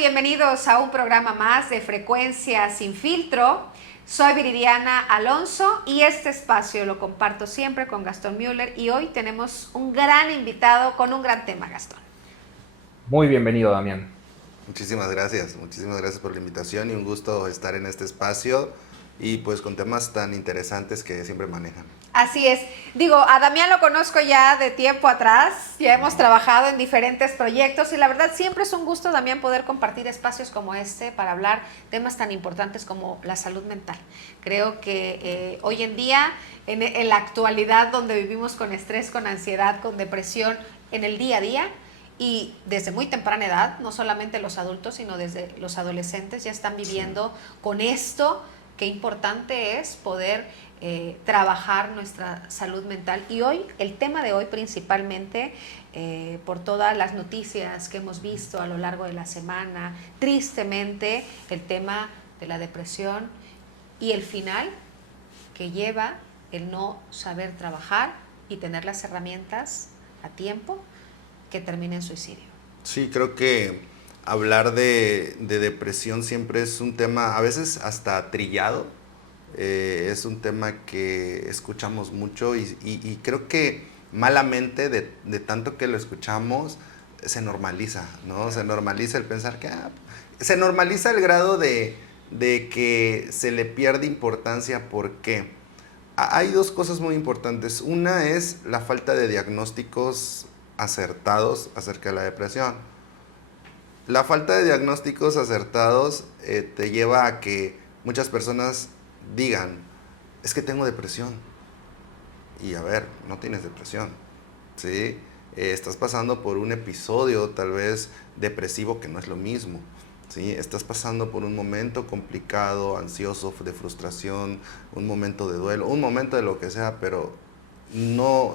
Bienvenidos a un programa más de Frecuencia Sin Filtro. Soy Viridiana Alonso y este espacio lo comparto siempre con Gastón Müller y hoy tenemos un gran invitado con un gran tema, Gastón. Muy bienvenido, Damián. Muchísimas gracias por la invitación y un gusto estar en este espacio y pues con temas tan interesantes que siempre manejan. Así es. Digo, a Damián lo conozco ya de tiempo atrás, ya hemos trabajado en diferentes proyectos y la verdad siempre es un gusto, Damián, poder compartir espacios como este para hablar temas tan importantes como la salud mental. Creo que hoy en día, en la actualidad donde vivimos con estrés, con ansiedad, con depresión, en el día a día, y desde muy temprana edad, no solamente los adultos, sino desde los adolescentes ya están viviendo con esto. Qué importante es poder trabajar nuestra salud mental. Y hoy, el tema de hoy principalmente, por todas las noticias que hemos visto a lo largo de la semana, tristemente, el tema de la depresión y el final que lleva el no saber trabajar y tener las herramientas a tiempo que termine en suicidio. Sí, creo que hablar de depresión siempre es un tema a veces hasta trillado. Es un tema que escuchamos mucho y creo que malamente de tanto que lo escuchamos se normaliza, ¿no? Se normaliza el pensar que... se normaliza el grado de que se le pierde importancia. ¿Por qué? Hay dos cosas muy importantes. Una es la falta de diagnósticos acertados acerca de la depresión. La falta de diagnósticos acertados te lleva a que muchas personas digan, es que tengo depresión. Y a ver, no tienes depresión, ¿sí? Estás pasando por un episodio tal vez depresivo que no es lo mismo, ¿sí? Estás pasando por un momento complicado, ansioso, de frustración, un momento de duelo, un momento de lo que sea, pero no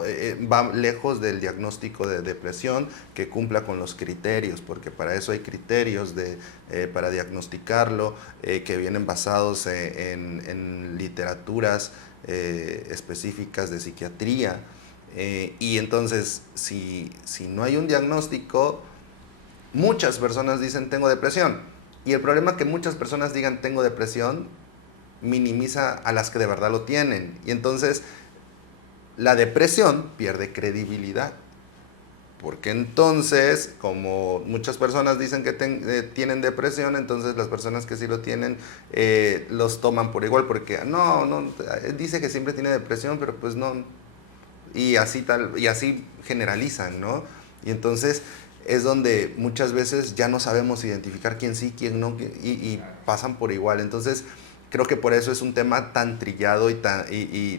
va lejos del diagnóstico de depresión que cumpla con los criterios, porque para eso hay criterios para diagnosticarlo que vienen basados en literaturas específicas de psiquiatría. Y entonces, si no hay un diagnóstico, muchas personas dicen tengo depresión. Y el problema es que muchas personas digan tengo depresión minimiza a las que de verdad lo tienen. Y entonces la depresión pierde credibilidad, porque entonces, como muchas personas dicen que tienen depresión, entonces las personas que sí lo tienen los toman por igual, porque no, dice que siempre tiene depresión, pero pues no, y así generalizan, ¿no? Y entonces es donde muchas veces ya no sabemos identificar quién sí, quién no, y pasan por igual. Entonces creo que por eso es un tema tan trillado y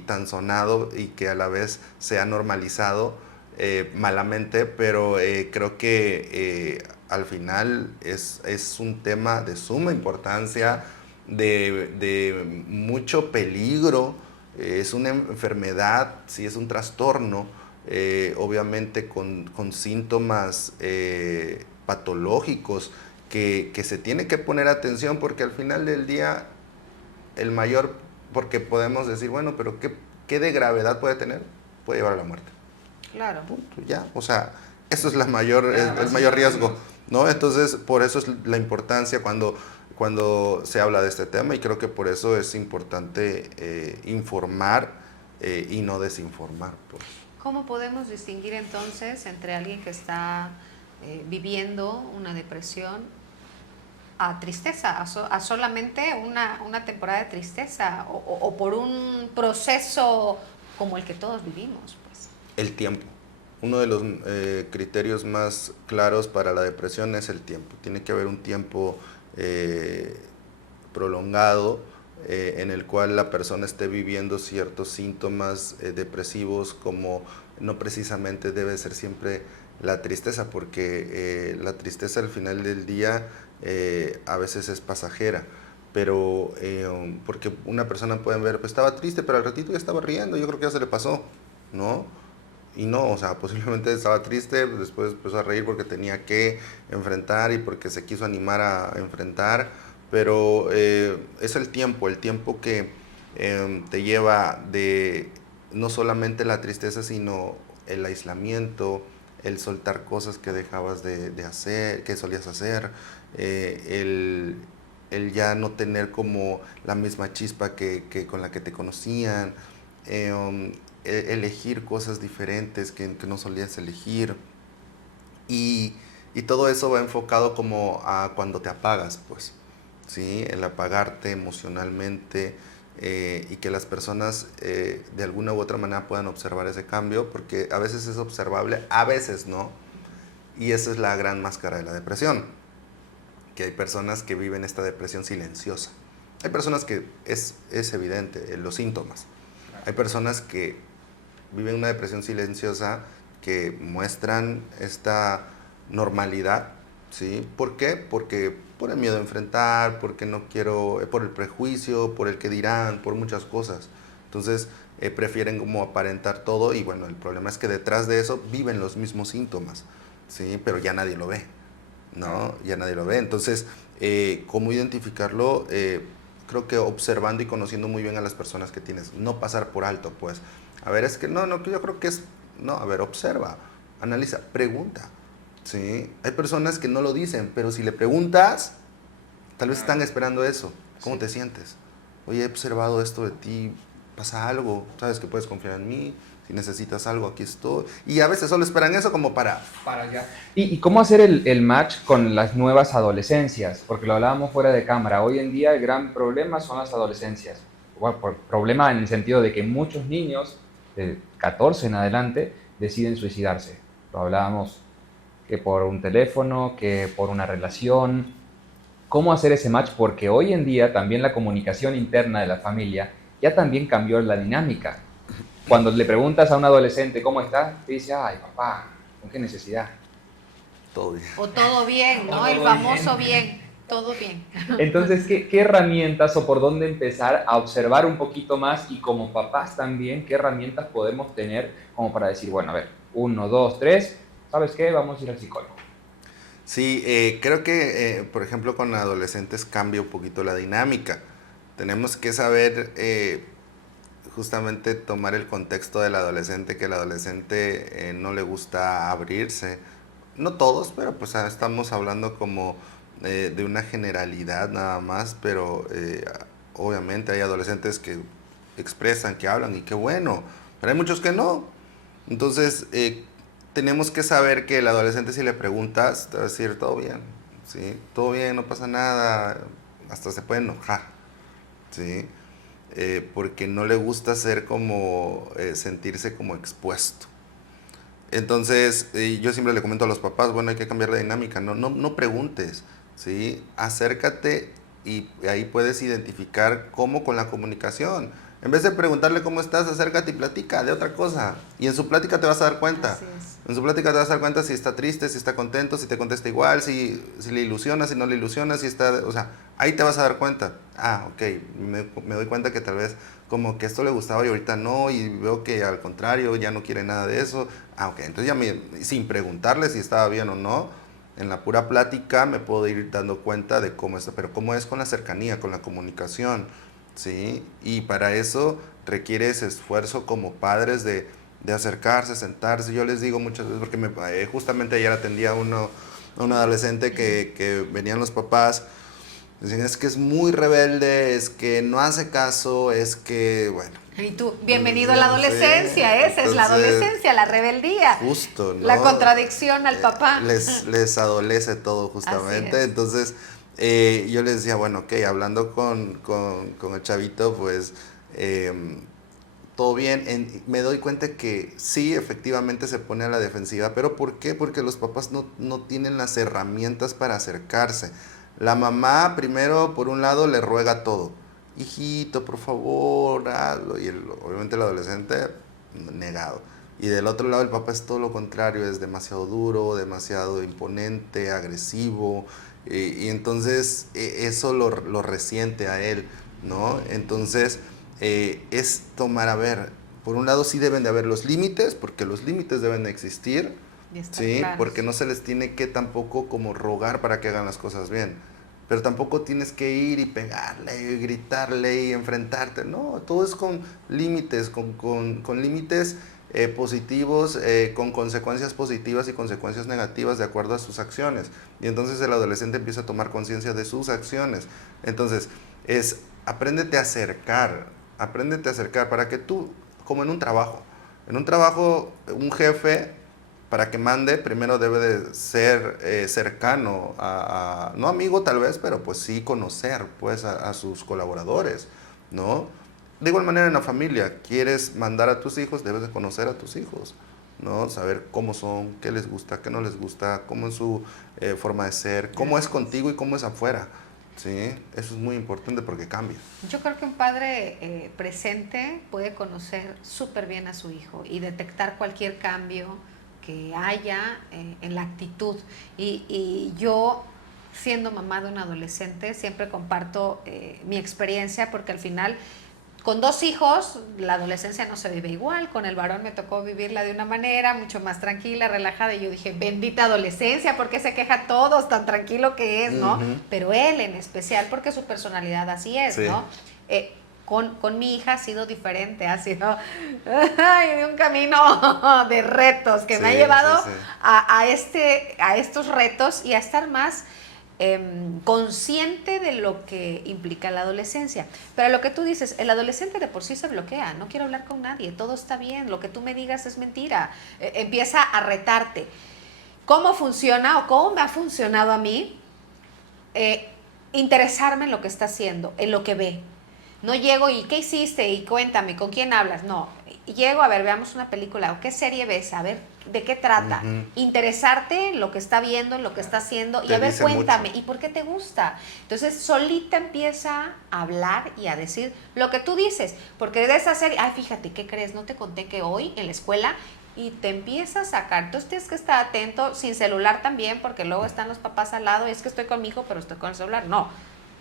tan sonado y que a la vez se ha normalizado malamente, pero creo que al final es un tema de suma importancia, de mucho peligro. Es una enfermedad, sí, es un trastorno, obviamente con síntomas patológicos que se tiene que poner atención, porque al final del día el mayor, porque podemos decir, bueno, pero ¿qué de gravedad puede tener? Puede llevar a la muerte. Claro. Punto, ya, o sea, eso es el mayor riesgo, ¿no? Entonces, por eso es la importancia cuando se habla de este tema, y creo que por eso es importante informar y no desinformar, pues. ¿Cómo podemos distinguir entonces entre alguien que está viviendo una depresión a tristeza, a solamente una temporada de tristeza o por un proceso como el que todos vivimos? Pues. El tiempo. Uno de los criterios más claros para la depresión es el tiempo. Tiene que haber un tiempo prolongado en el cual la persona esté viviendo ciertos síntomas depresivos, como no precisamente debe ser siempre la tristeza, porque la tristeza al final del día a veces es pasajera, pero porque una persona puede ver, pues estaba triste, pero al ratito ya estaba riendo, yo creo que ya se le pasó, ¿no? Y no, o sea, posiblemente estaba triste, después empezó a reír porque tenía que enfrentar y porque se quiso animar a enfrentar, pero es el tiempo que te lleva de no solamente la tristeza, sino el aislamiento, el soltar cosas que dejabas de hacer, que solías hacer, el ya no tener como la misma chispa que con la que te conocían, elegir cosas diferentes que no solías elegir. Y todo eso va enfocado como a cuando te apagas, pues, ¿sí? El apagarte emocionalmente, y que las personas de alguna u otra manera puedan observar ese cambio, porque a veces es observable, a veces no. Y esa es la gran máscara de la depresión, que hay personas que viven esta depresión silenciosa. Hay personas que es evidente los síntomas. Hay personas que viven una depresión silenciosa que muestran esta normalidad, ¿sí? ¿Por qué? Porque por el miedo a enfrentar, porque no quiero, por el prejuicio, por el que dirán, por muchas cosas. Entonces prefieren como aparentar todo y bueno, el problema es que detrás de eso viven los mismos síntomas, ¿sí? Pero ya nadie lo ve, ¿no? Ya nadie lo ve. Entonces, ¿cómo identificarlo? Creo que observando y conociendo muy bien a las personas que tienes, no pasar por alto, pues. A ver, es que no, yo creo que es, no, a ver, observa, analiza, pregunta, ¿sí? Hay personas que no lo dicen, pero si le preguntas, tal vez están esperando eso. ¿Cómo te sientes? Oye, he observado esto de ti, pasa algo, sabes que puedes confiar en mí, si necesitas algo, aquí estoy. Y a veces solo esperan eso como para allá. ¿Y cómo hacer el match con las nuevas adolescencias? Porque lo hablábamos fuera de cámara. Hoy en día el gran problema son las adolescencias. Bueno, problema en el sentido de que muchos niños de 14 en adelante deciden suicidarse. Lo hablábamos que por un teléfono, que por una relación. ¿Cómo hacer ese match? Porque hoy en día también la comunicación interna de la familia ya también cambió la dinámica. Cuando le preguntas a un adolescente cómo está, te dice, ay papá, ¿con qué necesidad? todo bien. O todo bien, ¿no? El famoso bien, todo bien. Entonces, ¿qué herramientas o por dónde empezar a observar un poquito más y como papás también, qué herramientas podemos tener como para decir, bueno, a ver, 1, 2, 3, ¿sabes qué? Vamos a ir al psicólogo. Sí, creo que, por ejemplo, con adolescentes cambia un poquito la dinámica. Tenemos que saber justamente tomar el contexto del adolescente, que el adolescente no le gusta abrirse. No todos, pero pues estamos hablando como de una generalidad nada más, pero obviamente hay adolescentes que expresan, que hablan y qué bueno, pero hay muchos que no. Entonces, tenemos que saber que el adolescente si le preguntas, te va a decir todo bien, ¿sí? Todo bien, no pasa nada, hasta se puede enojar, ¿sí? Porque no le gusta ser como, sentirse como expuesto. Entonces, yo siempre le comento a los papás, bueno, hay que cambiar la dinámica, no preguntes, ¿sí? Acércate y ahí puedes identificar cómo con la comunicación. En vez de preguntarle cómo estás, acércate y platica de otra cosa. Y en su plática te vas a dar cuenta. Así es. En su plática te vas a dar cuenta si está triste, si está contento, si te contesta igual, si le ilusiona, si no le ilusiona, si está... O sea, ahí te vas a dar cuenta. Ah, ok, me doy cuenta que tal vez como que esto le gustaba y ahorita no, y veo que al contrario ya no quiere nada de eso. Ah, ok, entonces sin preguntarle si estaba bien o no, en la pura plática me puedo ir dando cuenta de cómo está, pero cómo es con la cercanía, con la comunicación, ¿sí? Y para eso requiere ese esfuerzo como padres de acercarse, sentarse. Yo les digo muchas veces, porque justamente ayer atendía a un adolescente que venían los papás. Decían, es que es muy rebelde, es que no hace caso, es que, bueno. Y tú, bienvenido a la adolescencia, esa es la adolescencia, la rebeldía. Justo, ¿no? La contradicción al papá. Les adolece todo justamente. Entonces, yo les decía, bueno, ok, hablando con el chavito, pues, todo bien. Me doy cuenta que sí, efectivamente se pone a la defensiva, pero ¿por qué? Porque los papás no tienen las herramientas para acercarse. La mamá primero, por un lado, le ruega todo. Hijito, por favor, hazlo. Y obviamente el adolescente, negado. Y del otro lado el papá es todo lo contrario, es demasiado duro, demasiado imponente, agresivo. Y entonces eso lo resiente a él, ¿no? Entonces es tomar, a ver, por un lado sí deben de haber los límites, porque los límites deben de existir. Sí, claros. porque no se les tiene que tampoco como rogar para que hagan las cosas bien. Pero tampoco tienes que ir y pegarle, y gritarle y enfrentarte. No, todo es con límites, con límites positivos con consecuencias positivas y consecuencias negativas de acuerdo a sus acciones. Y entonces el adolescente empieza a tomar conciencia de sus acciones. Entonces, apréndete a acercar para que tú, como en un trabajo, un jefe, para que mande, primero debe de ser cercano no amigo tal vez, pero pues sí conocer pues a sus colaboradores, ¿no? De igual manera en la familia, quieres mandar a tus hijos, debes de conocer a tus hijos, ¿no? Saber cómo son, qué les gusta, qué no les gusta, cómo es su forma de ser, cómo es contigo y cómo es afuera, ¿sí? Eso es muy importante porque cambia. Yo creo que un padre presente puede conocer súper bien a su hijo y detectar cualquier cambio que haya en la actitud. Y yo, siendo mamá de un adolescente, siempre comparto mi experiencia porque al final, con 2 hijos, la adolescencia no se vive igual. Con el varón me tocó vivirla de una manera mucho más tranquila, relajada, y yo dije, bendita adolescencia, porque se queja a todos, tan tranquilo que es, ¿no? Pero él en especial, porque su personalidad así es, sí, ¿no? Con mi hija ha sido diferente, ha sido de un camino de retos que me ha llevado a estos retos y a estar más consciente de lo que implica la adolescencia. Pero lo que tú dices, el adolescente de por sí se bloquea, no quiero hablar con nadie, todo está bien, lo que tú me digas es mentira, empieza a retarte. ¿Cómo funciona o cómo me ha funcionado a mí? Interesarme en lo que está haciendo, en lo que ve. No llego y ¿qué hiciste? Y cuéntame, ¿con quién hablas? No, llego, a ver, veamos una película, o qué serie ves, a ver, ¿de qué trata? Interesarte en lo que está viendo, en lo que está haciendo, y a ver, cuéntame, ¿y por qué te gusta? Entonces, solita empieza a hablar y a decir lo que tú dices, porque de esa serie, ay, fíjate, ¿qué crees? No te conté que hoy en la escuela, y te empieza a sacar. Entonces tienes que estar atento, sin celular también, porque luego están los papás al lado, y es que estoy con mi hijo, pero estoy con el celular. No.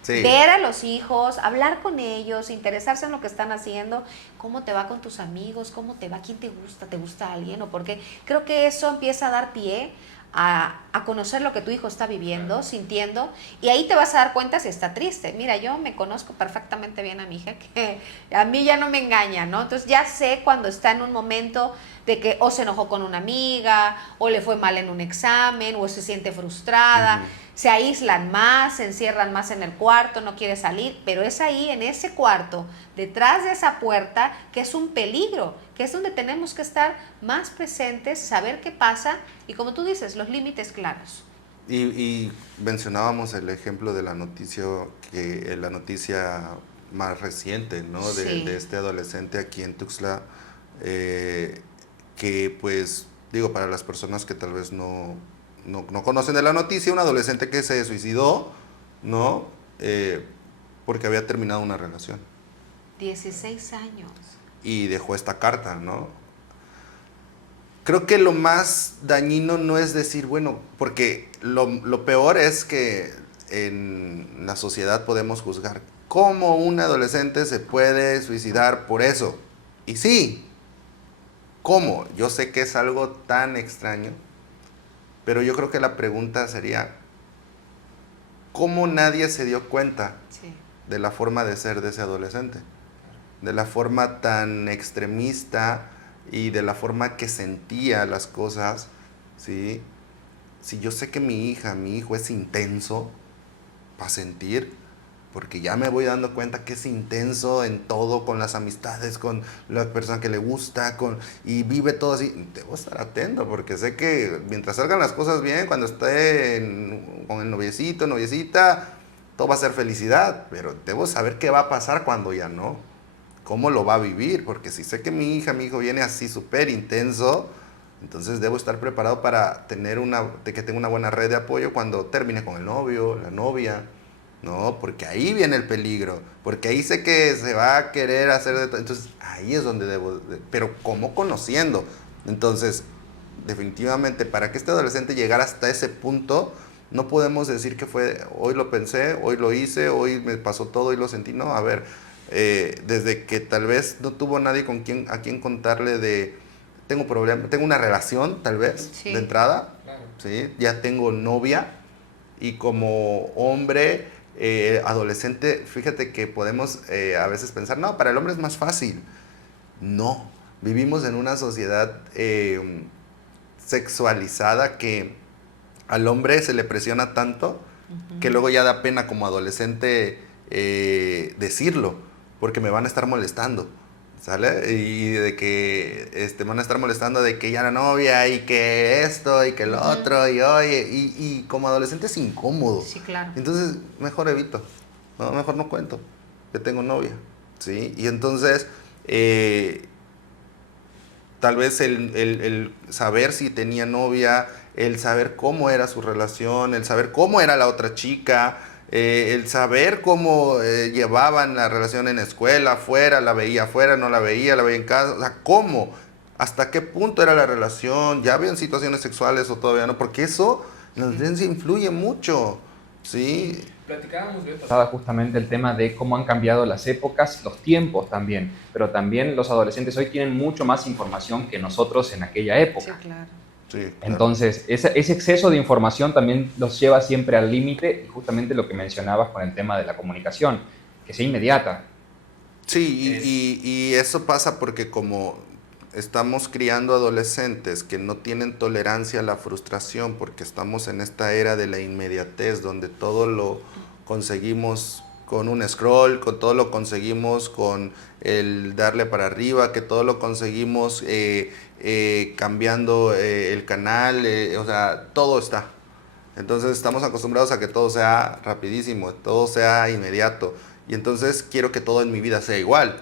Sí. Ver a los hijos, hablar con ellos, interesarse en lo que están haciendo, cómo te va con tus amigos, cómo te va, quién te gusta alguien, o por qué. Creo que eso empieza a dar pie a conocer lo que tu hijo está viviendo, sintiendo, y ahí te vas a dar cuenta si está triste. Mira, yo me conozco perfectamente bien a mi hija, que a mí ya no me engaña, ¿no? Entonces ya sé cuando está en un momento de que o se enojó con una amiga, o le fue mal en un examen, o se siente frustrada. Se aíslan más, se encierran más en el cuarto, no quiere salir, pero es ahí, en ese cuarto, detrás de esa puerta, que es un peligro, que es donde tenemos que estar más presentes, saber qué pasa y, como tú dices, los límites claros. Y mencionábamos el ejemplo de la noticia más reciente, ¿no? De este adolescente aquí en Tuxtla, que pues, digo, para las personas que tal vez no conocen de la noticia, un adolescente que se suicidó, ¿no? Porque había terminado una relación. 16 años. Y dejó esta carta, ¿no? Creo que lo más dañino no es decir, bueno, porque lo peor es que en la sociedad podemos juzgar cómo un adolescente se puede suicidar por eso. Y sí, ¿cómo? Yo sé que es algo tan extraño, pero yo creo que la pregunta sería, ¿cómo nadie se dio cuenta de la forma de ser de ese adolescente? De la forma tan extremista y de la forma que sentía las cosas, ¿sí? Si yo sé que mi hijo es intenso para sentir, porque ya me voy dando cuenta que es intenso en todo, con las amistades, con la persona que le gusta, y vive todo así, debo estar atento, porque sé que mientras salgan las cosas bien, cuando esté con el noviecita, todo va a ser felicidad, pero debo saber qué va a pasar cuando ya no, cómo lo va a vivir, porque si sé que mi hijo viene así súper intenso, entonces debo estar preparado para que tenga una buena red de apoyo cuando termine con el novio, la novia. No, porque ahí viene el peligro, porque ahí sé que se va a querer hacer de todo. Entonces, ahí es donde pero ¿cómo conociendo? Entonces, definitivamente, para que este adolescente llegara hasta ese punto, no podemos decir que fue, hoy lo pensé, hoy lo hice, hoy me pasó todo, hoy lo sentí. No, a ver, desde que tal vez no tuvo nadie a quien contarle tengo problemas, tengo una relación, tal vez, de entrada, claro. ¿Sí? Ya tengo novia, y como hombre, adolescente, fíjate que podemos a veces pensar, no, para el hombre es más fácil. No, vivimos en una sociedad sexualizada que al hombre se le presiona tanto que luego ya da pena como adolescente decirlo, porque me van a estar molestando, ¿sale? Y de que van a estar molestando de que ya la novia y que esto y que lo otro y oye, y como adolescente es incómodo. Sí, claro. Entonces, mejor evito, ¿no? Mejor no cuento que tengo novia, ¿sí? Y entonces, tal vez el saber si tenía novia, el saber cómo era su relación, el saber cómo era la otra chica, el saber cómo llevaban la relación en la escuela, afuera, la veía afuera, no la veía en casa, o sea, cómo, hasta qué punto era la relación, ya habían situaciones sexuales o todavía no, porque eso en la adolescencia influye mucho, ¿sí? Platicábamos de esto. Justamente el tema de cómo han cambiado las épocas, los tiempos también, pero también los adolescentes hoy tienen mucho más información que nosotros en aquella época. Sí, claro. Sí, claro. Entonces, ese exceso de información también los lleva siempre al límite, y justamente lo que mencionabas con el tema de la comunicación, que sea inmediata. Sí, y eso pasa porque como estamos criando adolescentes que no tienen tolerancia a la frustración, porque estamos en esta era de la inmediatez, donde todo lo conseguimos con un scroll, con todo lo conseguimos con el darle para arriba, que todo lo conseguimos cambiando el canal, o sea, todo está. Entonces estamos acostumbrados a que todo sea rapidísimo, todo sea inmediato. Y entonces quiero que todo en mi vida sea igual.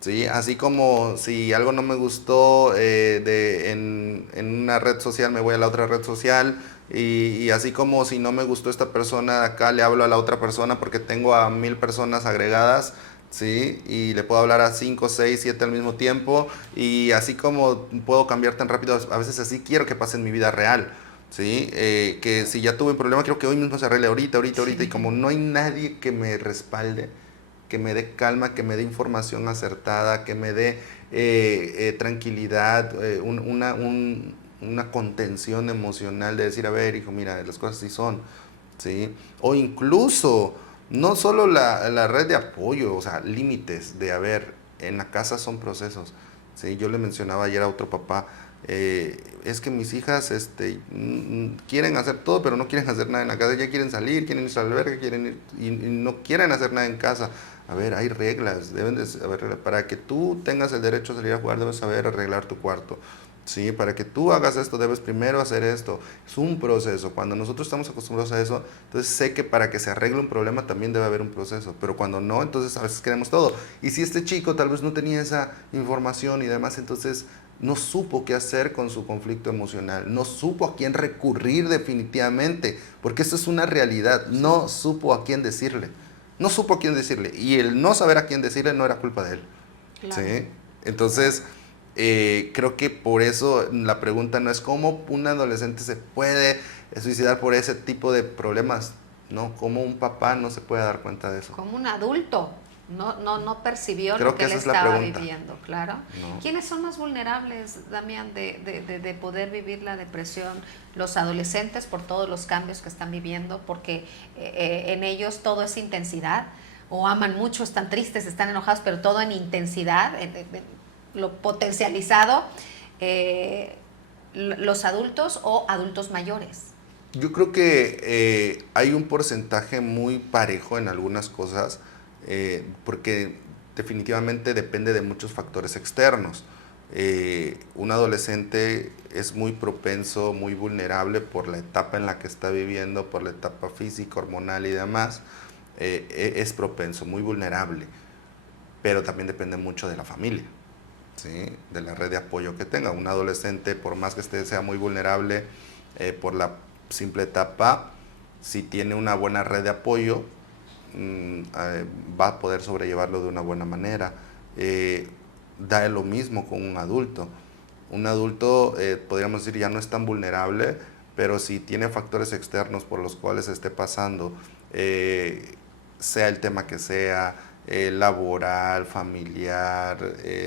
¿Sí? Así como si algo no me gustó en una red social, me voy a la otra red social. Y así como si no me gustó esta persona, acá le hablo a la otra persona porque tengo a 1000 personas agregadas. ¿Sí? Y le puedo hablar a 5, 6, 7 al mismo tiempo. Y así como puedo cambiar tan rápido, a veces así quiero que pase en mi vida real. ¿Sí? Que si ya tuve un problema, quiero que hoy mismo se arregle ahorita. Y como no hay nadie que me respalde, que me dé calma, que me dé información acertada, que me dé tranquilidad, una contención emocional de decir, a ver, hijo, mira, las cosas sí son, ¿sí? O incluso, no solo la red de apoyo, o sea, límites de, a ver, en la casa son procesos, ¿sí? Yo le mencionaba ayer a otro papá, es que mis hijas quieren hacer todo, pero no quieren hacer nada en la casa, ya quieren salir, quieren ir al albergue, quieren ir, y no quieren hacer nada en casa. A ver, hay reglas, deben de saber, para que tú tengas el derecho a salir a jugar, debes saber arreglar tu cuarto. Sí, para que tú hagas esto, debes primero hacer esto. Es un proceso. Cuando nosotros estamos acostumbrados a eso, entonces sé que para que se arregle un problema también debe haber un proceso. Pero cuando no, entonces a veces queremos todo. Y si este chico tal vez no tenía esa información y demás, entonces no supo qué hacer con su conflicto emocional, no supo a quién recurrir definitivamente, porque eso es una realidad, no supo a quién decirle. No supo a quién decirle. Y el no saber a quién decirle no era culpa de él. Claro. ¿Sí? Entonces, creo que por eso la pregunta no es cómo un adolescente se puede suicidar por ese tipo de problemas. No, cómo un papá no se puede dar cuenta de eso. Como un adulto. No percibió Creo lo que que él esa es la estaba pregunta. viviendo, claro. No. ¿Quiénes son más vulnerables, Damián, de poder vivir la depresión? Los adolescentes por todos los cambios que están viviendo, porque en ellos todo es intensidad, o aman mucho, están tristes, están enojados, pero todo en intensidad, lo potencializado. Los adultos o adultos mayores. Yo creo que hay un porcentaje muy parejo en algunas cosas, porque definitivamente depende de muchos factores externos. Un adolescente es muy propenso, muy vulnerable por la etapa en la que está viviendo, por la etapa física, hormonal y demás. Es propenso, muy vulnerable, pero también depende mucho de la familia, ¿sí? De la red de apoyo que tenga. Un adolescente, por más que sea muy vulnerable por la simple etapa, si tiene una buena red de apoyo, va a poder sobrellevarlo de una buena manera. Da lo mismo con un adulto. Un adulto, podríamos decir, ya no es tan vulnerable, pero si tiene factores externos por los cuales esté pasando, sea el tema que sea, laboral, familiar,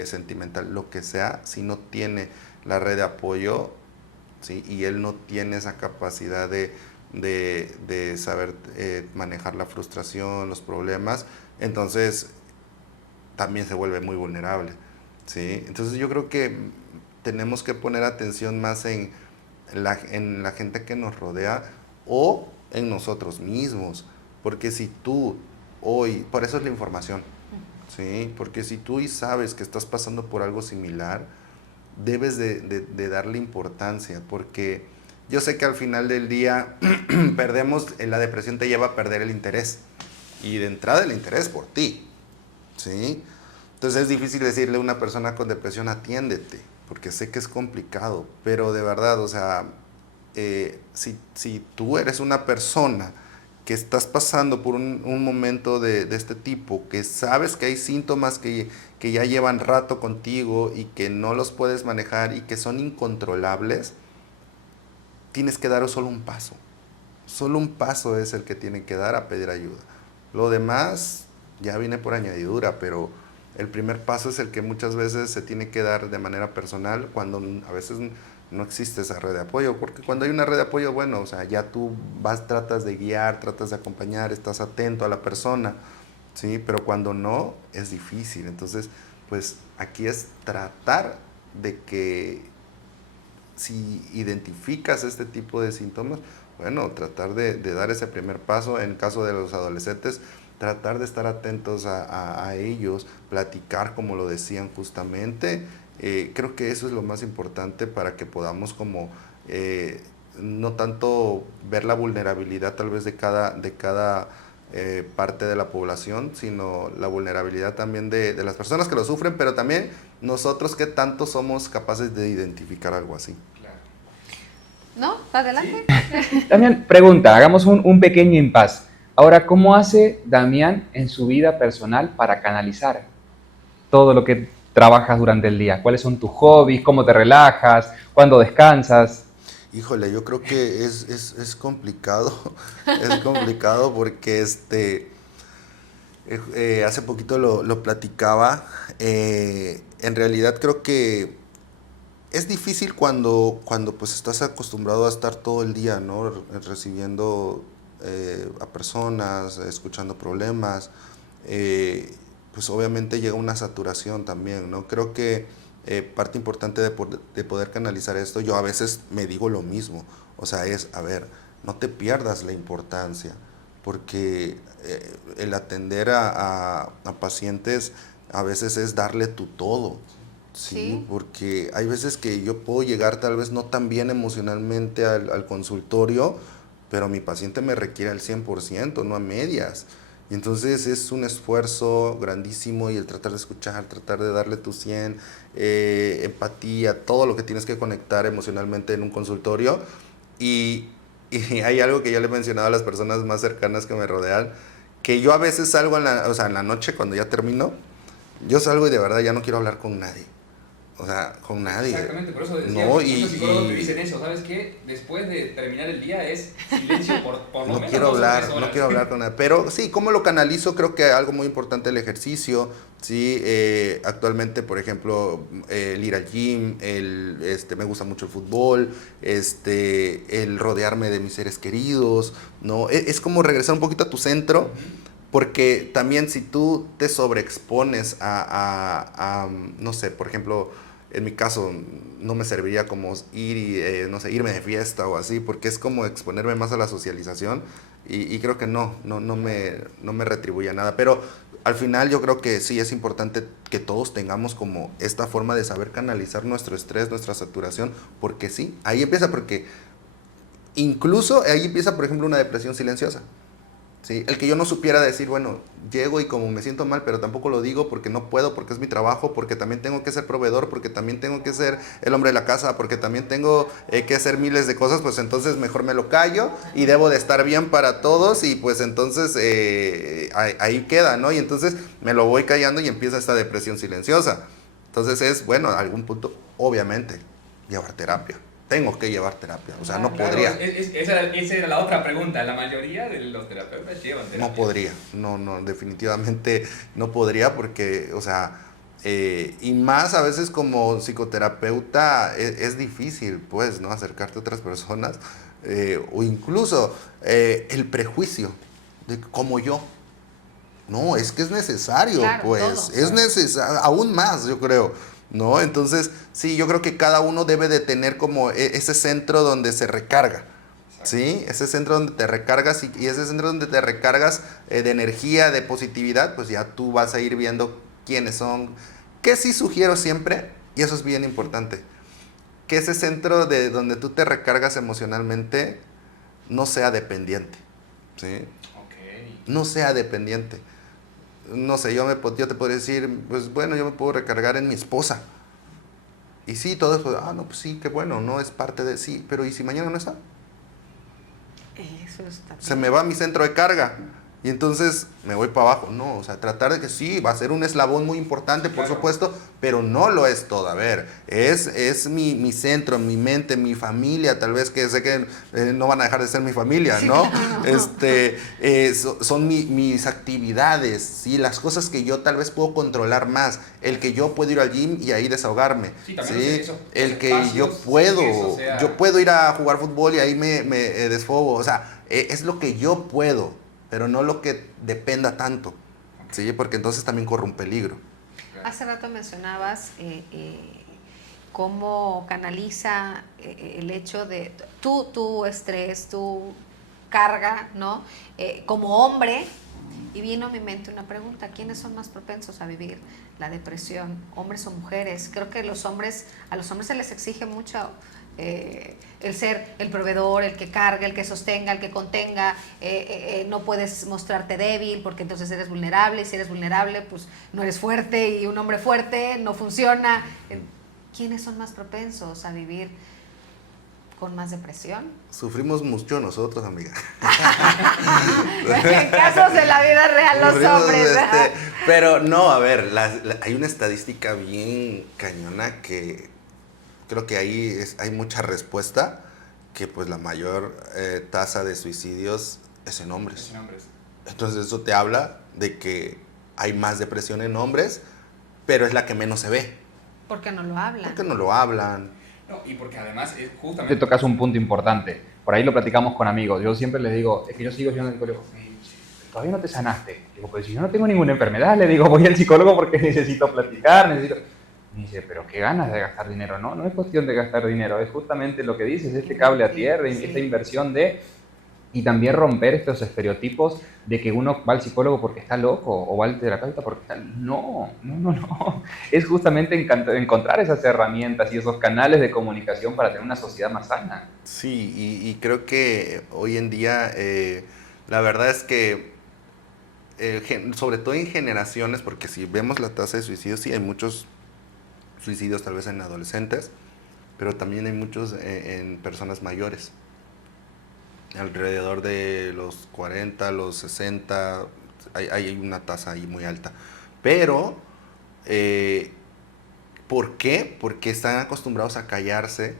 sentimental, lo que sea, si no tiene la red de apoyo, ¿sí? Y él no tiene esa capacidad de saber manejar la frustración, los problemas, entonces también se vuelve muy vulnerable. ¿sí? Entonces yo creo que tenemos que poner atención más en la gente que nos rodea o en nosotros mismos, porque si tú hoy, por eso es la información, ¿sí? Porque si tú hoy sabes que estás pasando por algo similar, debes de darle importancia, porque yo sé que al final del día perdemos, la depresión te lleva a perder el interés, y de entrada el interés por ti, ¿sí? Entonces es difícil decirle a una persona con depresión, atiéndete, porque sé que es complicado, pero de verdad, o sea, si tú eres una persona que estás pasando por un momento de este tipo, que sabes que hay síntomas que ya llevan rato contigo y que no los puedes manejar y que son incontrolables, tienes que dar solo un paso. Solo un paso es el que tienen que dar a pedir ayuda. Lo demás ya viene por añadidura, pero el primer paso es el que muchas veces se tiene que dar de manera personal cuando a veces no existe esa red de apoyo, porque cuando hay una red de apoyo, bueno, o sea, ya tú vas, tratas de guiar, tratas de acompañar, estás atento a la persona, ¿sí? Pero cuando no, es difícil. Entonces, pues aquí es tratar de que si identificas este tipo de síntomas, bueno, tratar de dar ese primer paso. En caso de los adolescentes, tratar de estar atentos a ellos, platicar como lo decían justamente. Creo que eso es lo más importante para que podamos como no tanto ver la vulnerabilidad tal vez de cada parte de la población, sino la vulnerabilidad también de las personas que lo sufren, pero también nosotros que tanto somos capaces de identificar algo así. ¿No? Adelante. Damián, pregunta, hagamos un pequeño impasse. Ahora, ¿cómo hace Damián en su vida personal para canalizar todo lo que trabajas durante el día? ¿Cuáles son tus hobbies? ¿Cómo te relajas? ¿Cuándo descansas? Híjole, yo creo que es complicado, es complicado porque hace poquito lo platicaba, en realidad creo que es difícil cuando pues estás acostumbrado a estar todo el día, ¿no? Recibiendo a personas, escuchando problemas, pues obviamente llega una saturación también, ¿no? Creo que parte importante de poder canalizar esto, yo a veces me digo lo mismo, o sea, a ver, no te pierdas la importancia, porque el atender a pacientes a veces es darle tu todo. Sí, porque hay veces que yo puedo llegar tal vez no tan bien emocionalmente al consultorio, pero mi paciente me requiere al 100%, no a medias. Y entonces es un esfuerzo grandísimo y el tratar de escuchar, tratar de darle tu 100, empatía, todo lo que tienes que conectar emocionalmente en un consultorio. Y, y hay algo que yo le he mencionado a las personas más cercanas que me rodean, que yo a veces salgo o sea, en la noche cuando ya termino, yo salgo y de verdad ya no quiero hablar con nadie. O sea, con nadie. Exactamente, por eso decía, no, muchos psicólogos te dicen eso, ¿sabes qué? Después de terminar el día es silencio por lo no menos quiero 2 o 3 hablar, horas. no quiero hablar con nadie. Pero sí, ¿cómo lo canalizo? Creo que algo muy importante el ejercicio. Sí, actualmente, por ejemplo, el ir al gym, me gusta mucho el fútbol, el rodearme de mis seres queridos, ¿no? Es como regresar un poquito a tu centro. Porque también si tú te sobreexpones no sé, por ejemplo, en mi caso no me serviría como ir y, no sé, irme de fiesta o así, porque es como exponerme más a la socialización y creo que no me retribuye nada. Pero al final yo creo que sí es importante que todos tengamos como esta forma de saber canalizar nuestro estrés, nuestra saturación, porque sí, ahí empieza, porque incluso ahí empieza, por ejemplo, una depresión silenciosa. ¿Sí? El que yo no supiera decir, bueno, llego y como me siento mal, pero tampoco lo digo porque no puedo, porque es mi trabajo, porque también tengo que ser proveedor, porque también tengo que ser el hombre de la casa, porque también tengo que hacer miles de cosas, pues entonces mejor me lo callo y debo de estar bien para todos y pues entonces ahí queda, ¿no? Y entonces me lo voy callando y empieza esta depresión silenciosa. Entonces es, bueno, a algún punto, obviamente, llevar terapia. Tengo que llevar terapia, o sea, no Claro, podría. esa era la otra pregunta. La mayoría de los terapeutas llevan terapia. No podría, no, definitivamente no podría porque, o sea, y más a veces como psicoterapeuta es difícil, pues, ¿no? Acercarte a otras personas o incluso el prejuicio de como yo. No, es que es necesario, Claro, pues, todo. es necesario, aún más, yo creo. ¿no? Entonces, sí, yo creo que cada uno debe de tener como ese centro donde se recarga. ¿Sí? Ese centro donde te recargas y ese centro donde te recargas de energía, de positividad, pues ya tú vas a ir viendo quiénes son. Que sí sugiero siempre, y eso es bien importante, que ese centro de donde tú te recargas emocionalmente no sea dependiente, ¿sí? No sea dependiente. No sé, yo te podría decir, pues bueno, yo me puedo recargar en mi esposa. Y sí, todo eso, no, pues sí, qué bueno, no es parte de sí, pero ¿y si mañana no está? Eso está Se bien. me va mi centro de carga y entonces me voy para abajo. No, o sea, tratar de que sí, va a ser un eslabón muy importante, por supuesto, pero no lo es todo. A ver, es mi centro, mi mente, mi familia, tal vez que sé que no van a dejar de ser mi familia, Sí, ¿no? claro. Son mis actividades, ¿sí? Las cosas que yo tal vez puedo controlar más. El que yo puedo ir al gym y ahí desahogarme. Sí, también ¿sí? esos El que yo espacios, puedo, sin que eso sea- yo puedo ir a jugar fútbol y ahí me desfogo. O sea, es lo que yo puedo, pero no lo que dependa tanto. ¿Sí? Porque entonces también corre un peligro. Hace rato mencionabas cómo canaliza el hecho de tu estrés, tu carga, ¿no? Como hombre, y vino a mi mente una pregunta: ¿quiénes son más propensos a vivir la depresión, hombres o mujeres? Creo que a los hombres se les exige mucho el ser el proveedor, el que cargue, el que sostenga, el que contenga. No puedes mostrarte débil porque entonces eres vulnerable, y si eres vulnerable pues no eres fuerte, y un hombre fuerte no funciona. ¿Quiénes son más propensos a vivir con más depresión? Sufrimos mucho nosotros, amiga. En casos de la vida real, los Sufrimos, hombres. pero no, a ver, hay una estadística bien cañona que creo que ahí hay mucha respuesta, que pues la mayor tasa de suicidios es en hombres. Entonces eso te habla de que hay más depresión en hombres, pero es la que menos se ve. ¿Por qué no lo hablan? Porque no lo hablan. No, y porque además justamente te tocas un punto importante. Por ahí lo platicamos con amigos. Yo siempre les digo, es que yo sigo yendo al psicólogo. Todavía no te sanaste. Digo, pues si yo no tengo ninguna enfermedad, le digo, voy al psicólogo porque necesito platicar, necesito... Me dice, pero qué ganas de gastar dinero. No, no es cuestión de gastar dinero, es justamente lo que dices, este cable a tierra, Sí. esta inversión de... Y también romper estos estereotipos de que uno va al psicólogo porque está loco o va al terapeuta porque está... No. Es justamente encontrar esas herramientas y esos canales de comunicación para tener una sociedad más sana. Sí, y creo que hoy en día la verdad es que sobre todo en generaciones, porque si vemos la tasa de suicidios, sí hay muchos suicidios tal vez en adolescentes, pero también hay muchos en personas mayores, alrededor de los 40, los 60, hay una tasa ahí muy alta. Pero, ¿por qué? Porque están acostumbrados a callarse,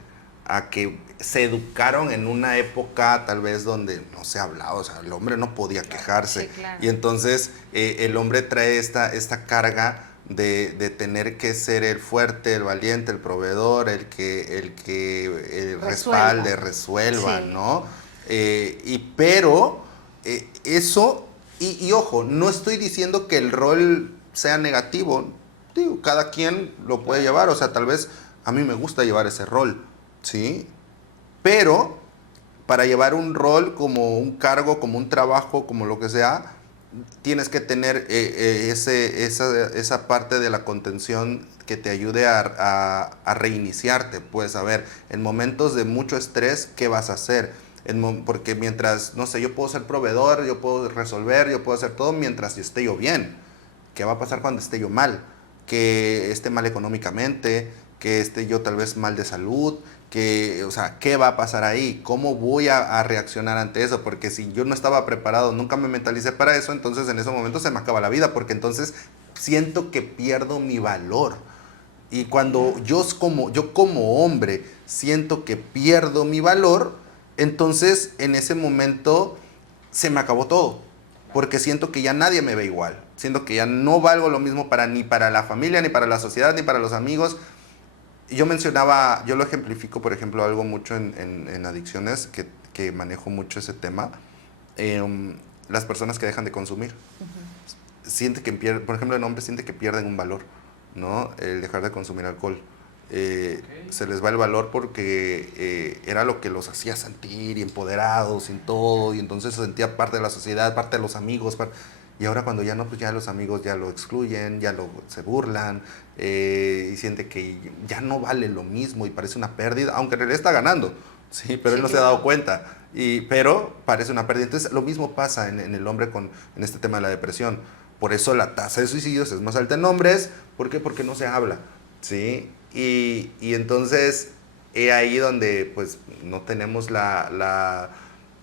a que se educaron en una época tal vez donde no se hablaba, o sea, el hombre no podía quejarse. Sí, claro. Y entonces el hombre trae esta carga de tener que ser el fuerte, el valiente, el proveedor, el que respalde, resuelva, Sí. ¿no? Pero eso, y ojo, no estoy diciendo que el rol sea negativo, digo, cada quien lo puede llevar, o sea, tal vez a mí me gusta llevar ese rol, ¿sí? Pero para llevar un rol como un cargo, como un trabajo, como lo que sea, tienes que tener esa parte de la contención que te ayude a reiniciarte. Pues a ver, en momentos de mucho estrés, ¿qué vas a hacer? Porque mientras, no sé, yo puedo ser proveedor, yo puedo resolver, yo puedo hacer todo mientras esté yo bien. ¿Qué va a pasar cuando esté yo mal? Que esté mal económicamente, que esté yo tal vez mal de salud, o sea, ¿qué va a pasar ahí? ¿Cómo voy a reaccionar ante eso? Porque si yo no estaba preparado, nunca me mentalicé para eso, entonces en ese momento se me acaba la vida, porque entonces siento que pierdo mi valor. Y cuando yo como hombre siento que pierdo mi valor, entonces en ese momento se me acabó todo. Porque siento que ya nadie me ve igual. Siento que ya no valgo lo mismo ni para la familia, ni para la sociedad, ni para los amigos. Yo lo ejemplifico, por ejemplo, algo mucho en adicciones, que manejo mucho ese tema. Las personas que dejan de consumir. Siente que por ejemplo, el hombre siente que pierden un valor. ¿no? El dejar de consumir alcohol. Se les va el valor porque era lo que los hacía sentir y empoderados en todo, y entonces se sentía parte de la sociedad, parte de los amigos, y ahora cuando ya no, pues ya los amigos ya lo excluyen, se burlan, y siente que ya no vale lo mismo y parece una pérdida, aunque en realidad está ganando, sí, pero él no se ha dado cuenta, pero parece una pérdida. Entonces lo mismo pasa en el hombre en este tema de la depresión. Por eso la tasa de suicidios es más alta en hombres. ¿Por qué? Porque no se habla, ¿sí? Y entonces es ahí donde pues no tenemos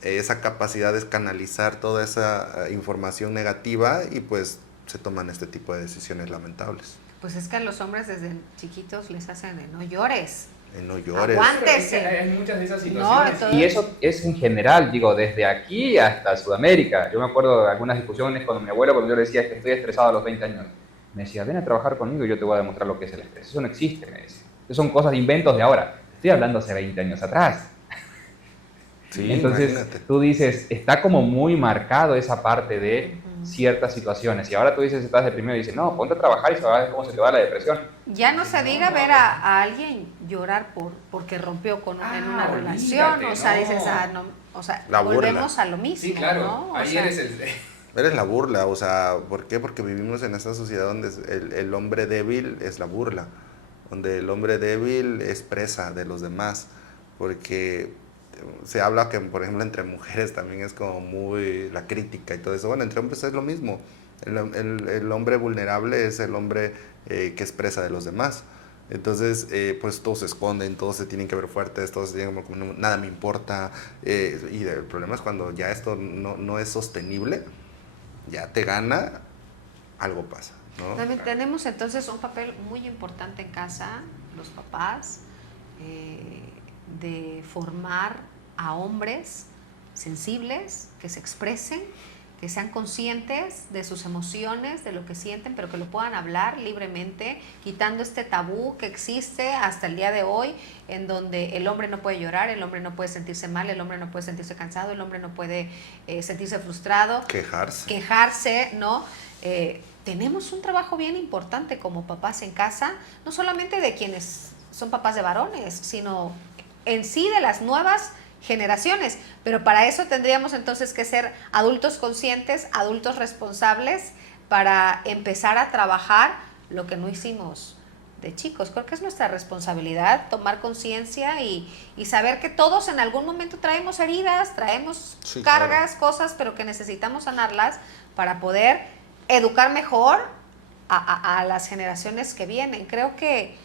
esa capacidad de canalizar toda esa información negativa y pues se toman este tipo de decisiones lamentables. Pues es que a los hombres desde chiquitos les hacen de no llores. No llores. Aguántese. Hay muchas de esas No, situaciones. entonces... Y eso es en general, digo, desde aquí hasta Sudamérica. Yo me acuerdo de algunas discusiones con mi abuelo cuando yo le decía que estoy estresado a los 20 años. Me decía, ven a trabajar conmigo y yo te voy a demostrar lo que es el estrés. Eso no existe, me decía. Eso son cosas de inventos de ahora. Estoy hablando hace 20 años atrás. Sí, entonces, imagínate. tú dices, está como muy marcado esa parte de ciertas situaciones. Y ahora tú dices, estás deprimido y dices, no, ponte a trabajar y se va a ver cómo se te va la depresión. Ya no se diga ver a alguien llorar porque rompió en una relación. O sea, dices, no, o sea, volvemos a lo mismo. Sí, claro, ¿no? ahí eres el... Eres la burla, o sea, ¿por qué? Porque vivimos en esta sociedad donde el hombre débil es la burla, donde el hombre débil es presa de los demás, porque se habla que, por ejemplo, entre mujeres también es como muy la crítica y todo eso. Bueno, entre hombres es lo mismo. El hombre vulnerable es el hombre que es presa de los demás. Entonces, pues todos se esconden, todos se tienen que ver fuertes, todos se tienen como nada me importa. Y el problema es cuando ya esto no es sostenible, ya te gana, algo pasa, ¿no? También tenemos entonces un papel muy importante en casa, los papás, de formar a hombres sensibles, que se expresen, que sean conscientes de sus emociones, de lo que sienten, pero que lo puedan hablar libremente, quitando este tabú que existe hasta el día de hoy, en donde el hombre no puede llorar, el hombre no puede sentirse mal, el hombre no puede sentirse cansado, el hombre no puede sentirse frustrado. Quejarse, ¿no? Tenemos un trabajo bien importante como papás en casa, no solamente de quienes son papás de varones, sino en sí de las nuevas generaciones, pero para eso tendríamos entonces que ser adultos conscientes, adultos responsables, para empezar a trabajar lo que no hicimos de chicos. Creo que es nuestra responsabilidad tomar conciencia y saber que todos en algún momento traemos heridas, traemos cargas, claro, cosas, pero que necesitamos sanarlas para poder educar mejor a las generaciones que vienen. Creo que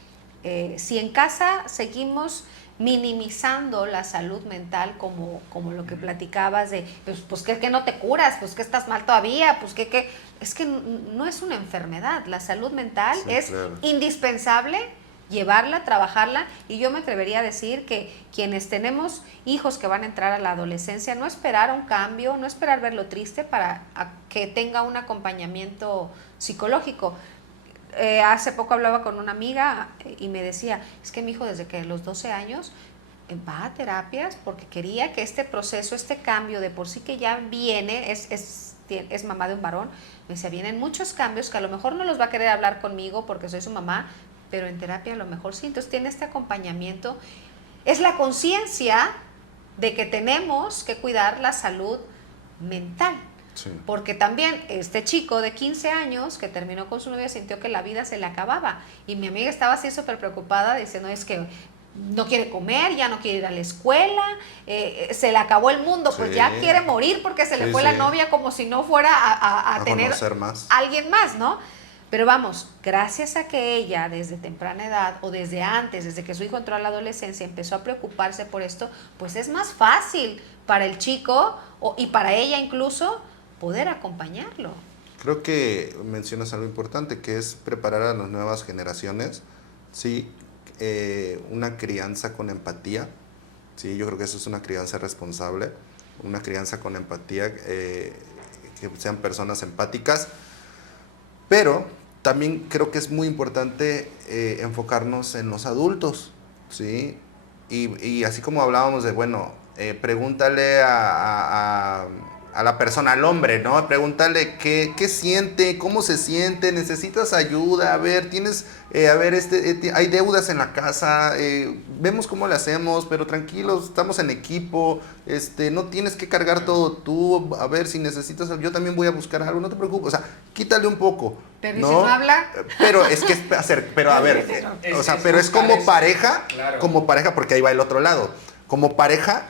si en casa seguimos minimizando la salud mental como lo que platicabas de, pues que no te curas, pues que estás mal todavía, pues que es que no es una enfermedad, la salud mental es indispensable llevarla, trabajarla, y yo me atrevería a decir que quienes tenemos hijos que van a entrar a la adolescencia, no esperar un cambio, no esperar verlo triste para que tenga un acompañamiento psicológico. Hace poco hablaba con una amiga y me decía, es que mi hijo desde que los 12 años va a terapias porque quería que este proceso, este cambio de por sí que ya viene, es mamá de un varón, me decía, vienen muchos cambios que a lo mejor no los va a querer hablar conmigo porque soy su mamá, pero en terapia a lo mejor sí. Entonces tiene este acompañamiento, es la conciencia de que tenemos que cuidar la salud mental. Sí. Porque también este chico de 15 años que terminó con su novia sintió que la vida se le acababa, y mi amiga estaba así súper preocupada diciendo, es que no quiere comer, ya no quiere ir a la escuela, se le acabó el mundo, pues ya quiere morir porque se le fue la novia, como si no fuera a tener alguien más, ¿no? Pero vamos, gracias a que ella desde temprana edad o desde antes, desde que su hijo entró a la adolescencia, empezó a preocuparse por esto, pues es más fácil para el chico y para ella incluso poder acompañarlo. Creo que mencionas algo importante, que es preparar a las nuevas generaciones, sí, una crianza con empatía, sí, yo creo que eso es una crianza responsable, una crianza con empatía, que sean personas empáticas, pero también creo que es muy importante enfocarnos en los adultos, sí, y así como hablábamos de, bueno, pregúntale a a la persona, al hombre, ¿no? Pregúntale qué siente, cómo se siente, necesitas ayuda, a ver, hay deudas en la casa, vemos cómo le hacemos, pero tranquilos, estamos en equipo, no tienes que cargar todo tú, a ver, si necesitas, yo también voy a buscar algo, no te preocupes, o sea, quítale un poco. Pero ¿y ¿no? si no habla? Pero es que pero a ver, o sea, pero es como pareja, claro. como pareja, porque ahí va el otro lado, como pareja,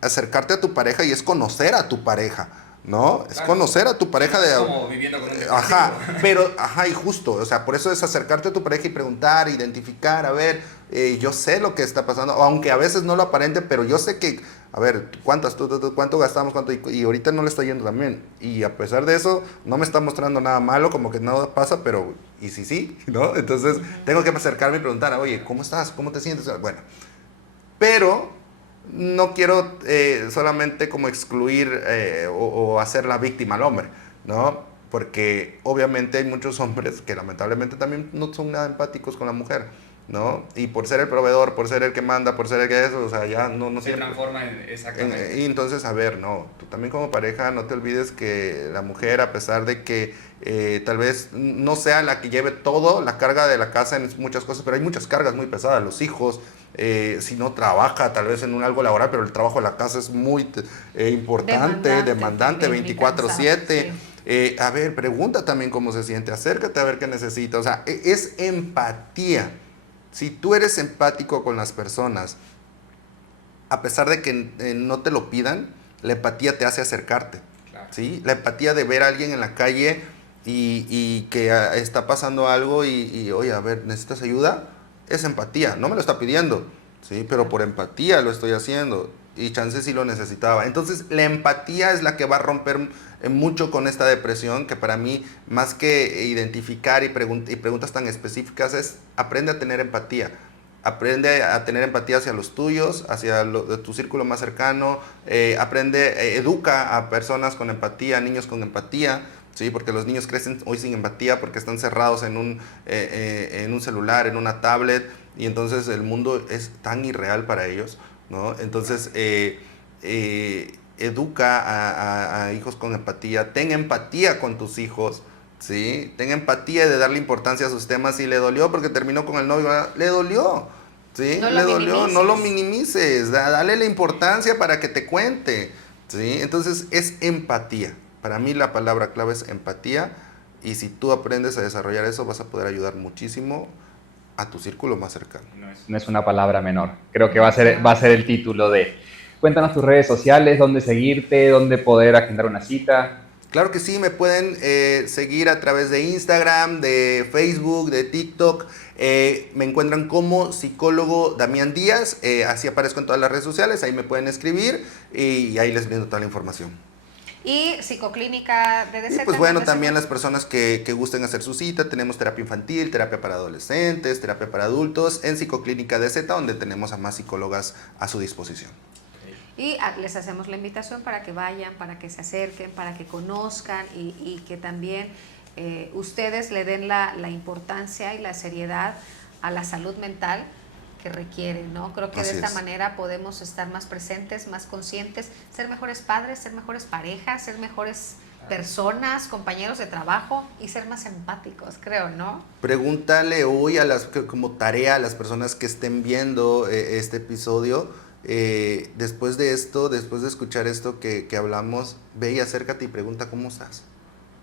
acercarte a tu pareja y es conocer a tu pareja, ¿no? Es conocer a tu pareja de... como viviendo con un Ajá, pero, y justo, o sea, por eso es acercarte a tu pareja y preguntar, identificar, a ver, yo sé lo que está pasando, aunque a veces no lo aparente, pero yo sé que, a ver, ¿cuánto gastamos? Y ahorita no le está yendo también. Y a pesar de eso, no me está mostrando nada malo, como que nada pasa, pero, ¿y si sí? ¿No? Entonces, tengo que acercarme y preguntar, oye, ¿cómo estás? ¿Cómo te sientes? Bueno, pero no quiero solamente como excluir o hacer la víctima al hombre, ¿no? Porque obviamente hay muchos hombres que lamentablemente también no son nada empáticos con la mujer, ¿no? Y por ser el proveedor, por ser el que manda, por ser el que eso, o sea, ya no se transforma en exactamente. y entonces, a ver, no, tú también como pareja no te olvides que la mujer, a pesar de que tal vez no sea la que lleve todo, la carga de la casa en muchas cosas, pero hay muchas cargas muy pesadas, los hijos, si no trabaja tal vez en algo laboral, pero el trabajo de la casa es muy importante, demandante 24/7. Sí. A ver, pregunta también cómo se siente, acércate a ver qué necesita, o sea, es empatía. Si tú eres empático con las personas, a pesar de que no te lo pidan, la empatía te hace acercarte, claro. ¿Sí? La empatía de ver a alguien en la calle y que está pasando algo oye, a ver, ¿necesitas ayuda? Es empatía, no me lo está pidiendo, ¿sí? Pero por empatía lo estoy haciendo y chance sí lo necesitaba. Entonces, la empatía es la que va a romper mucho con esta depresión, que para mí, más que identificar y preguntas tan específicas, es aprende a tener empatía. Aprende a tener empatía hacia los tuyos, hacia tu círculo más cercano, educa a personas con empatía, niños con empatía, ¿sí? Porque los niños crecen hoy sin empatía porque están cerrados en un celular, en una tablet, y entonces el mundo es tan irreal para ellos, ¿no? Entonces, educa a hijos con empatía, ten empatía con tus hijos, ¿sí? Ten empatía de darle importancia a sus temas. Si le dolió porque terminó con el novio, le dolió, ¿sí? No le dolió, no lo minimices, dale la importancia para que te cuente, ¿sí? Entonces es empatía. Para mí la palabra clave es empatía, y si tú aprendes a desarrollar eso vas a poder ayudar muchísimo a tu círculo más cercano. No es una palabra menor. Creo que va a ser el título de... Cuéntanos tus redes sociales, dónde seguirte, dónde poder agendar una cita. Claro que sí, me pueden seguir a través de Instagram, de Facebook, de TikTok. Me encuentran como psicólogo Damián Díaz, así aparezco en todas las redes sociales, ahí me pueden escribir y ahí les brindo toda la información. Y psicoclínica de DZ. Y pues bueno, también las personas que gusten hacer su cita, tenemos terapia infantil, terapia para adolescentes, terapia para adultos en Psicoclínica DZ, donde tenemos a más psicólogas a su disposición. Y les hacemos la invitación para que vayan, para que se acerquen, para que conozcan y que también ustedes le den la importancia y la seriedad a la salud mental que requieren, ¿no? Creo que de esta manera podemos estar más presentes, más conscientes, ser mejores padres, ser mejores parejas, ser mejores personas, compañeros de trabajo y ser más empáticos, creo, ¿no? Pregúntale hoy como tarea a las personas que estén viendo este episodio, después de esto, después de escuchar esto que hablamos, ve y acércate y pregunta cómo estás.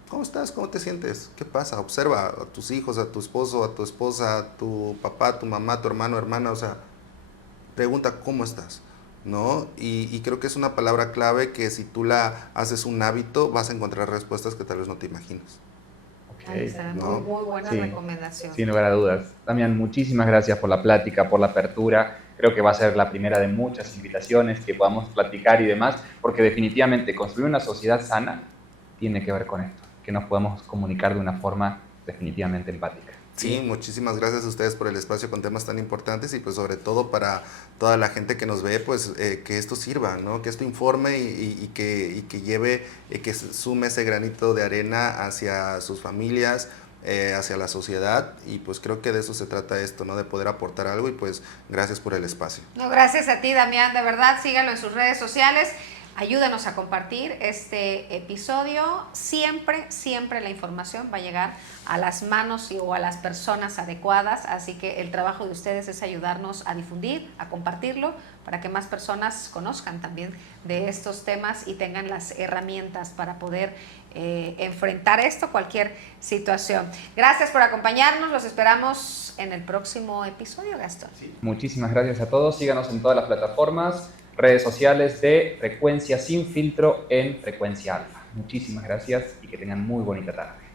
¿Cómo estás? ¿Cómo te sientes? ¿Qué pasa? Observa a tus hijos, a tu esposo, a tu esposa, a tu papá, a tu mamá, tu hermano, hermana, o sea, pregunta cómo estás, ¿no? Y creo que es una palabra clave que si tú la haces un hábito, vas a encontrar respuestas que tal vez no te imaginas. Okay, ¿no? Muy buena recomendación. Sin lugar a dudas. Damián, muchísimas gracias por la plática, por la apertura. Creo que va a ser la primera de muchas invitaciones que podamos platicar y demás, porque definitivamente construir una sociedad sana tiene que ver con esto, que nos podamos comunicar de una forma definitivamente empática. Sí, muchísimas gracias a ustedes por el espacio con temas tan importantes y pues sobre todo para toda la gente que nos ve, pues que esto sirva, ¿no? Que esto informe y que lleve, que sume ese granito de arena hacia sus familias, hacia la sociedad, y pues creo que de eso se trata esto, ¿no? De poder aportar algo, y pues gracias por el espacio. No, gracias a ti, Damián, de verdad, síganlo en sus redes sociales. ayúdanos a compartir este episodio. Siempre, siempre la información va a llegar a las manos o a las personas adecuadas, así que el trabajo de ustedes es ayudarnos a difundir, a compartirlo, para que más personas conozcan también de estos temas y tengan las herramientas para poder enfrentar cualquier situación. Gracias por acompañarnos, los esperamos en el próximo episodio, Gastón. Muchísimas gracias a todos, síganos en todas las plataformas, redes sociales de Frecuencia Sin Filtro en Frecuencia Alfa. Muchísimas gracias y que tengan muy bonita tarde.